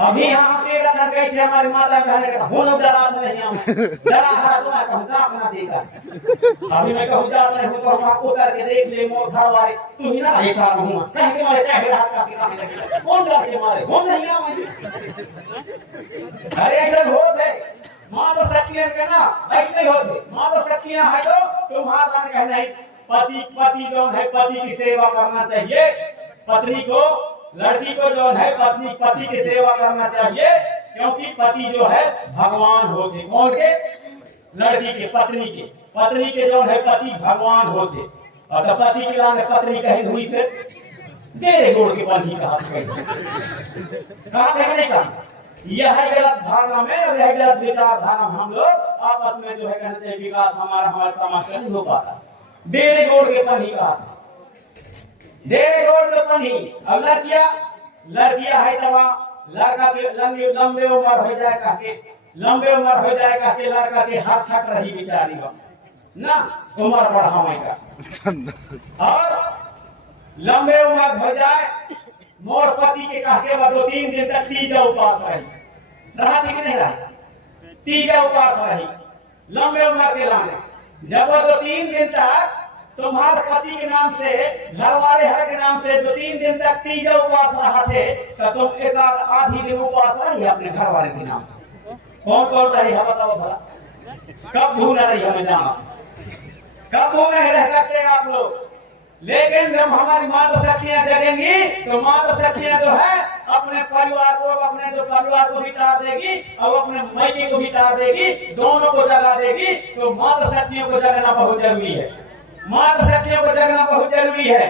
अभी हम तेरा घर गए थे हमारी माता कहने का हो लोग डरा नहीं हमें डरा हरा तो मैं कहूँ दाप ना देगा अभी मैं कहूँ जा नहीं हूँ तो हम उतर के देख ले मोर घर वाले तू ही ना ऐसा हूँ कहीं के मारे चाहे रात का पिता लगे कौन डर के मारे हो नहीं आ अरे ऐसे होते माँ तो सत्य के ना ऐसे नहीं होते माँ तो सत्य है तो तुम्हारा कहना है पति जो है पति की सेवा करना चाहिए पत्नी को लड़की को जो है पति की सेवा करना चाहिए क्योंकि पति जो है भगवान होते कौन के लड़की के पत्नी के जो है पति भगवान होते और तो पति के लाने पत्नी कहीं हुई फिर तेरे गोड़ के बल ही कहा नहीं कहा यह गलत धारणा में और यह गलत विचारधारा हम लोग आपस में जो है कहना चाहिए विकास हमारे समाज का नहीं हो पाता डेरे गोड़ के बल ही कहा डेरे गोड़ के बल ही अब लड़कियां है तवा लड़का के लंबे उम्र हो जाए कहके लड़का के हाथ छक रही बेचारी ना उम्र बढ़ावे का और लंबे उम्र हो जाए मोर पति के कहके वो 2-3 दिन तक तीजा उपास रही रहा थी कि नहीं रही तीजा उपास रही लंबे उम्र के लाने जब वो 2-3 दिन तक तुम्हारे पति के नाम से घर वाले हर के नाम से 2-3 दिन तक तीजा उपवास रहा थे तो तुम एक आधी दिन उपवास रही अपने घर वाले के नाम से कौन रही है बताओ भला कब भूल रही हमें जाना कब भूल नहीं रह सकते आप लोग लेकिन जब हमारी माता शक्तियां जगेंगी तो माता शक्तियां जो है अपने परिवार को भी तार देगी और अपने मायके को भी तार देगी दोनों को जगा देगी तो माता शक्तियों को जगाना बहुत जरूरी है माता शक्तियों को जगना बहुत जरूरी है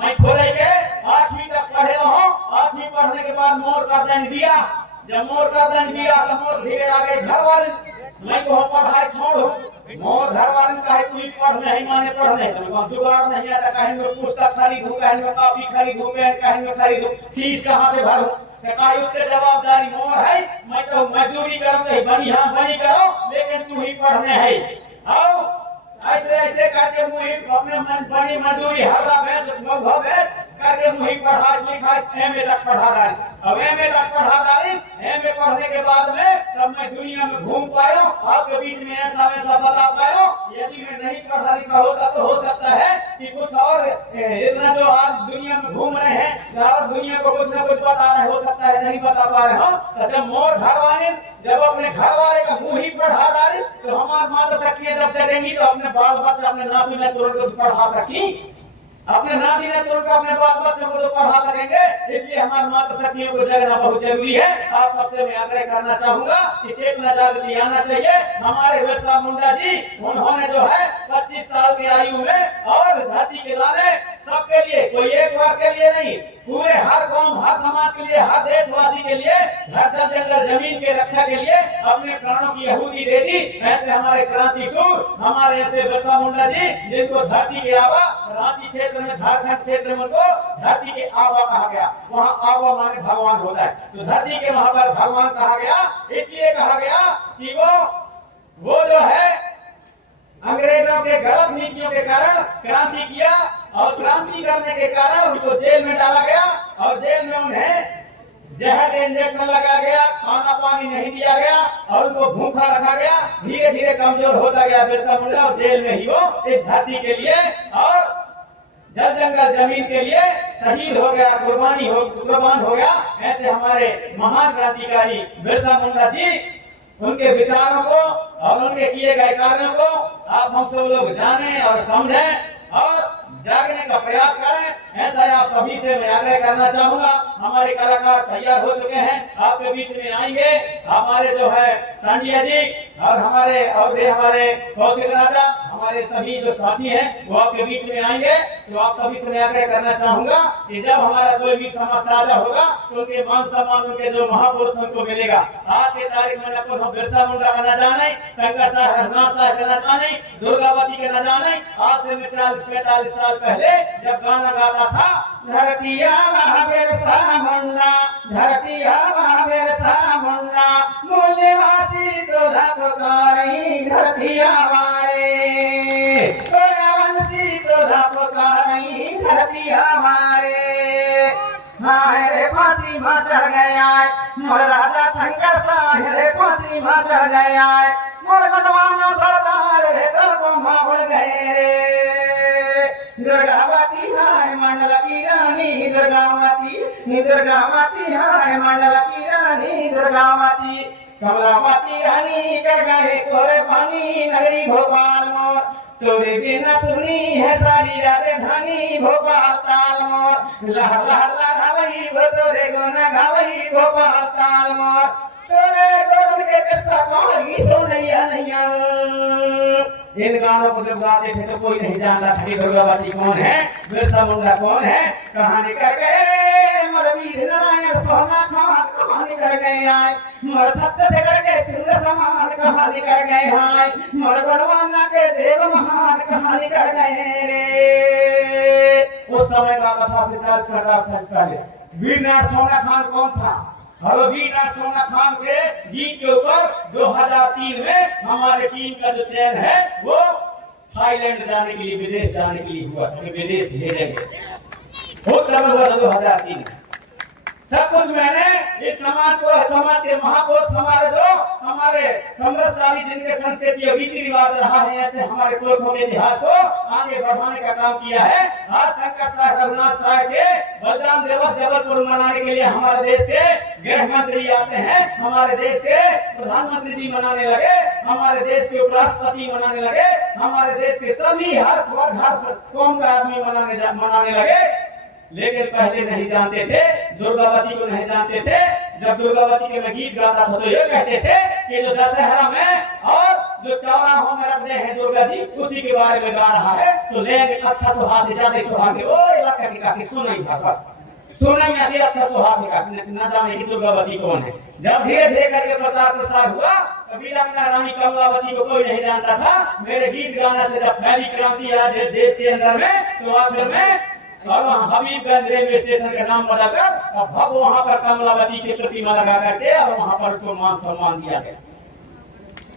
मैं खोले के 8वीं तक पढ़े रहो 8वीं पढ़ने के बाद मोर कर देंगे दिया जब मोर कर देंगे दिया तो मोर धीरे आगे घर वाले मैं को पढ़ाई छोड़ो मोर घर वाले कहे तू पढ़ नहीं माने पढ़ने तो जुगाड़ नहीं आता कहीं में पुस्तक खरीदूं कहीं में कॉपी खरीदूं कहीं में खरीदूं फीस कहां से भरूं कहीं उसके जवाबदारी मोर है मैं तो मजदूरी करते बनी करो लेकिन तू ही पढ़ने है आओ ऐसे करके मुही अपने मन बनी मजदूरी हल्ला बेच मौघ बेच करके मुही पढ़ाई लिखाई एमए तक पढ़ा डाली अब एमए तक पढ़ा डाली एमए पढ़ने के बाद में तब मैं दुनिया में घूम पाया आपके बीच में ऐसा बता पाया यदि मैं नहीं पढ़ा लिखा होता तो हो सकता है कि कुछ और इतना जो आज दुनिया में घूम रहे हैं और दुनिया को कुछ न कुछ बता रहे हो सकता है नहीं बता पा रहे हो तो जब मोर घर वाले जब अपने घर वाले का मुंह ही पढ़ा डाली तो हमारी माता शक्तियां जब चलेंगी तो अपने बाल बच्चे अपने नाती ने तुरंत पढ़ा सकी अपने नाती ने तुरंत अपने बाल बच्चों को तो पढ़ा सकेंगे इसलिए हमारी माता शक्तियों को जगना बहुत जरूरी है आप सबसे मैं आग्रह करना चाहूंगा कि चेतना जागृति आना चाहिए हमारे बिरसा मुंडा जी उन्होंने जो है 25 साल की आयु में और धरती के लाने सबके लिए कोई एक बार के लिए नहीं पूरे हर कौम हर समाज के लिए हर देशवासी के लिए धरती जंगल जमीन के रक्षा के लिए अपने प्राणों की आहुति दे दी ऐसे हमारे क्रांति सूर हमारे ऐसे बिरसा मुंडा जी जिनको धरती के आवा रांची क्षेत्र में झारखंड क्षेत्र में को धरती के आवा कहा गया वहाँ आवा माने भगवान होता है तो धरती के वहां पर भगवान कहा गया इसलिए कहा गया कि वो जो है अंग्रेजों के गलत नीतियों के कारण क्रांति किया और क्रांति करने के कारण उनको जेल में डाला गया और जेल में उन्हें जहर इंजेक्शन लगाया गया खाना पानी नहीं दिया गया और उनको भूखा रखा गया धीरे धीरे कमजोर होता गया बिरसा मुंडा और जेल में ही वो इस धरती के लिए और जल जंगल जमीन के लिए शहीद हो गया कुर्बान हो गया ऐसे हमारे महान क्रांतिकारी बिरसा मुंडा जी उनके विचारों को और उनके किए गए कार्यों को आप हम सब लोग जाने और समझें और जागने का प्रयास करें ऐसा आप सभी से मैं आग्रह करना चाहूंगा हमारे कलाकार तैयार हो चुके हैं आपके बीच में आएंगे हमारे जो है टांडिया जी और हमारे कौशिक राजा हमारे सभी जो साथी हैं वो आपके बीच में आएंगे तो आप सभी से मैं आग्रह करना चाहूंगा कि जब हमारा कोई भी समाज ताजा होगा तो उनके मान सम्मान उनके जो महापुरुष उनको मिलेगा आज के तारीख में आपको हम बिरसा मुंडा का न जाने शंकर साहब रघुनाथ साहब का न जाने दुर्गावती का न जाने आज से 40-45 साल पहले जब गाना गाता था धरतिया बिरसा मुंडा धरतिया बिरसा मुंडा मूल्यवासी तुझा पुकारी धरतिया वाले वंशी तुझा पुकारी धरतिया हमारे फांसी सीमा चढ़ गए आए मोर राजा शंकर साहे रे को सीमा चढ़ गए आए मोर गणवाना सरदार रे दर्पो मावड़ गए रे दुर्गावती हाय मंडल की रानी दुर्गावती हाय मंडल की रानी दुर्गावती कमलावती रानी कर गए कोरे पानी नगरी भोपाल मोर तोरे बिना सुनी है सारी राजधानी भोपाल ताल मोर लहर लहर लहरावई तोरे गुना गावई भोपाल ताल मोर तोरे गोरन के किस्सा कौन ही सुनैया नैया। इन गानों को जब गाते थे तो कोई नहीं जानता था कि दुर्गावती कौन है, बिरसा मुंडा कौन है। कहानी कर गए मोर वीर नारायण सोना खान कहानी कर गए आए मोर सत्य से कर गए सिंह समान कहानी कर गए हाय मोर गणवाना के देव महान कहानी कर गए रे। उस समय का कथा से 40-50 साल पहले वीर नारायण सोना खान कौन था? और वीर नारायण सोना खान के गीत के ऊपर 2003 में हमारे टीम का जो चयन है वो थाईलैंड जाने के लिए, विदेश जाने के लिए हुआ था, विदेश भेजेंगे। उस समय हुआ 2003 सब कुछ मैंने इस समाज को, समाज के महापुरुष हमारे जो हमारे समृद्धशाली जिनके संस्कृति और रीति रिवाज रहा है, ऐसे हमारे पुरखों के इतिहास को आगे बढ़ाने का काम किया है। आज शंकर साहब रघुनाथ साहब के बलिदान दिवस जबलपुर मनाने के लिए हमारे देश के गृह मंत्री आते हैं, हमारे देश के प्रधानमंत्री जी मनाने लगे, हमारे देश के उपराष्ट्रपति मनाने लगे, हमारे देश के सभी हर कौम का आदमी मनाने लगे। लेकिन पहले नहीं जानते थे, दुर्गावती को नहीं जानते थे। जब दुर्गावती के मैं गीत गाता था तो ये कहते थे कि जो दशहरा में और जो चौराहों में रख दे हैं दुर्गा जी, उसी के बारे में गा रहा है। तो लेंगे अच्छा सुहाग ज्यादा सुहागे ओ इलाका की काफी सुना ही था, बस सुना ही आती अच्छा सुहाग का न जाने की दुर्गावती कौन है। जब धीरे धीरे करके प्रचार प्रसार हुआ, कबीला रानी कमलावती को कोई नहीं जानता था। मेरे गीत गाना से जब फैली क्रांति आज देश के अंदर में, तो आखिर में और हबीबगंज रेलवे स्टेशन का नाम बदलकर अब वहां पर कमलावती की प्रतिमा लगा करके और वहां पर उसको मान सम्मान दिया गया,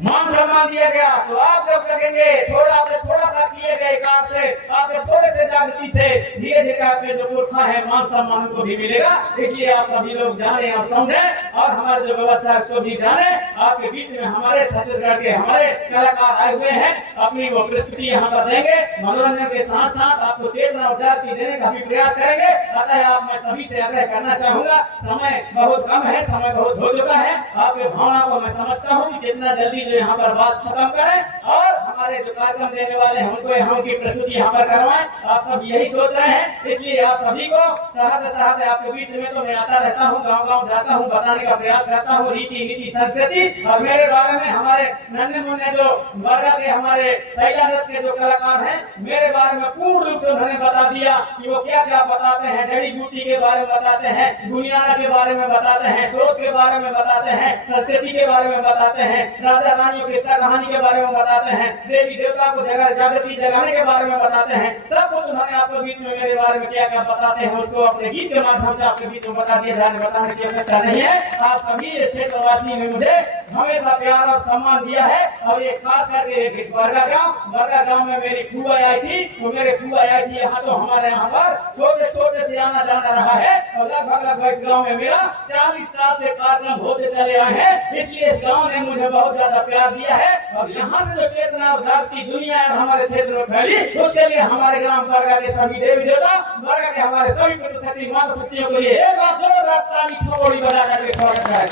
मान सम्मान दिया गया। तो आप जब करेंगे थोड़ा सा किए गए काम से, आपके थोड़े से जागृति से धीरे धीरे आपके जो पुरखा है मान सम्मान को भी मिलेगा। इसलिए आप सभी लोग जाने और समझें और हमारे जो व्यवस्था है उसको भी जाने। आपके बीच में हमारे छत्तीसगढ़ के हमारे कलाकार आए हुए हैं, अपनी वो प्रस्तुति यहाँ पर देंगे। मनोरंजन के साथ साथ आपको चेतना और जागृति देने का भी प्रयास करेंगे। अतः आप मैं सभी से आग्रह करना चाहूंगा, समय बहुत कम है, समय बहुत हो चुका है। आपके भावना को मैं समझता हूँ कि जितना जल्दी यहाँ पर बात खत्म करें और हमारे जो कार्यक्रम देने वाले हैं उनको यहाँ की प्रस्तुति यहाँ पर करवाएं। आप सब यही सोच रहे हैं, इसलिए आप सभी को सहते आपके बीच में तो मैं आता रहता हूँ, गांव-गांव जाता हूँ, बताने का प्रयास करता हूँ रीति नीति संस्कृति। और मेरे बारे में हमारे नन्हे मुन्ने जो वर्गा के हमारे शैलादत्त के जो कलाकार हैं, मेरे बारे में पूर्ण रूप से उन्होंने बता दिया कि वो क्या क्या बताते हैं। जड़ी बूटी के बारे में बताते हैं, दुनियाना के बारे में बताते हैं, सोच के बारे में बताते हैं, संस्कृति के बारे में बताते हैं, राजा रानियों की कहानी के बारे में बताते हैं, देवी देवता को जागृति जगाने के बारे में बताते हैं। सब कुछ उन्होंने आपके बीच में मेरे बारे में क्या क्या बताते हैं उसको अपने गीत के माध्यम से आपके बीच में बता दिया जाने, बताने की आवश्यकता नहीं है। आप सभी क्षेत्रवासी ने मुझे हमेशा प्यार और सम्मान दिया है। और ये खास करके बरगा गाँव में मेरी फूआ आई थी, वो मेरे फूआ आई थी यहाँ। तो हमारे यहाँ पर छोटे से आना जाना रहा है और लगभग इस गाँव में मेरा 40 साल से कार्यक्रम होते चले आए हैं। इसलिए इस गाँव ने मुझे बहुत ज्यादा प्यार दिया है। और यहाँ से जो चेतना और जागृति दुनिया और हमारे क्षेत्र में फैली, उसके लिए हमारे ग्राम बरगा के सभी देवी देवता, बरगा के हमारे सभी प्रतिशक्ति माता शक्तियों के लिए एक बार जोरदार ताली ठोड़ी बजा करके स्वागत है।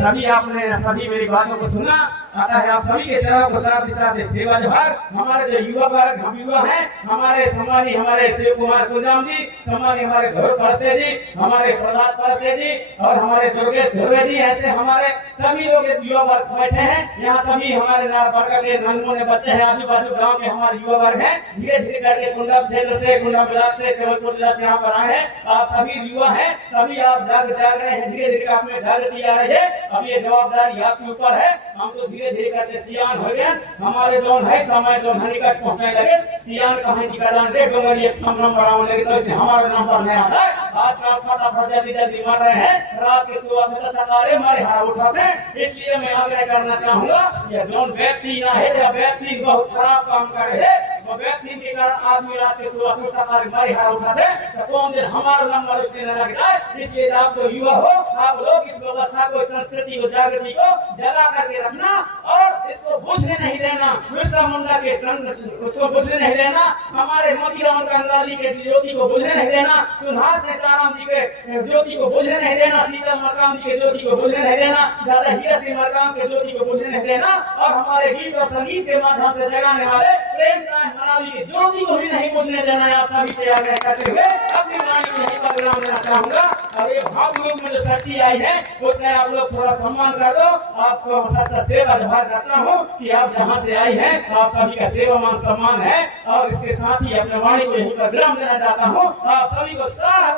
सभी आपने सभी मेरी बातों को सुना। आता है आप सभी के चरणों को साथ सेवा जोहार। हमारे जो युवा वर्ग हम युवा हैं, हमारे सम्मानी हमारे शिव कुमार कुंजाम जी, सम्मानी हमारे गौरव परस्ते जी, हमारे प्रदात परस्ते जी और हमारे दुर्गेश धुर्वे जी, ऐसे हमारे सभी लोग युवा वर्ग बैठे हैं यहाँ। सभी हमारे नारबरगा के नन्हे बच्चे हैं, आजू बाजू गाँव के हमारे युवा वर्ग हैं। धीरे धीरे करके कुंडम क्षेत्र से, कुंडम ब्लॉक से, केवलपुर जिला से यहाँ पर आए हैं। आप सभी युवा हैं, सभी आप जाग रहे हैं, धीरे धीरे आप में जागृति आ रही है। अब ये जवाबदारी आपके ऊपर है। हम तो धीरे धीरे धीरे करके सियान हो गए। हमारे जोन है समय जोन निकट पहुंचने लगे। सियान कहीं की कलान से डोंगरी एक संभ्रम बढ़ाने लगे, तो हमारा नंबर नहीं आता। आज का फटाफट जल्दी जल्दी मर रहे हैं, रात की शुरुआत में तो सकारे मारे हार उठाते हैं। इसलिए मैं आग्रह करना चाहूंगा, ये जोन वैक्सीन है, या वैक्सीन बहुत खराब काम करे है, वो वैक्सीन के कारण आदमी रात के सुबह को सकारे मारे हार उठाते हैं, तो कौन दिन हमारा नंबर उठने न लगता है। इसलिए आप तो युवा हो, आप लोग इस व्यवस्था को, संस्कृति को, जागृति को जगा करके रखना और इसको बुझने नहीं देना। बिरसा मुंडा के उसको बुझने नहीं देना, हमारे मोतीराम गांधी के ज्योति को बुझने नहीं देना, सुभाष सीताराम जी के ज्योति को बुझने नहीं देना, शीतल मरकाम जी के ज्योति को बुझने नहीं देना, दादा हीरा सिंह मरकाम के ज्योति को बुझने नहीं देना, और हमारे गीत और संगीत के माध्यम से जगाने वाले प्रेम नारायण मनावी की ज्योति को भी नहीं बुझने देना है। आप सभी से आग्रह करते हुए अपनी वाणी में यही परिणाम देना चाहूंगा। और ये भावयुग में जो शक्ति आई है उसका आप लोग थोड़ा सम्मान कर दो। आपको सबसे सेवा आभार करता हूँ कि आप जहाँ से आई हैं, आप सभी का सेवा मान सम्मान है। और इसके साथ ही अपने वाणी को यही पर विराम देना चाहता हूँ। आप सभी को साहब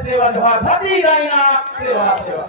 सेवा आभार, धरती गायना सेवा सेवा।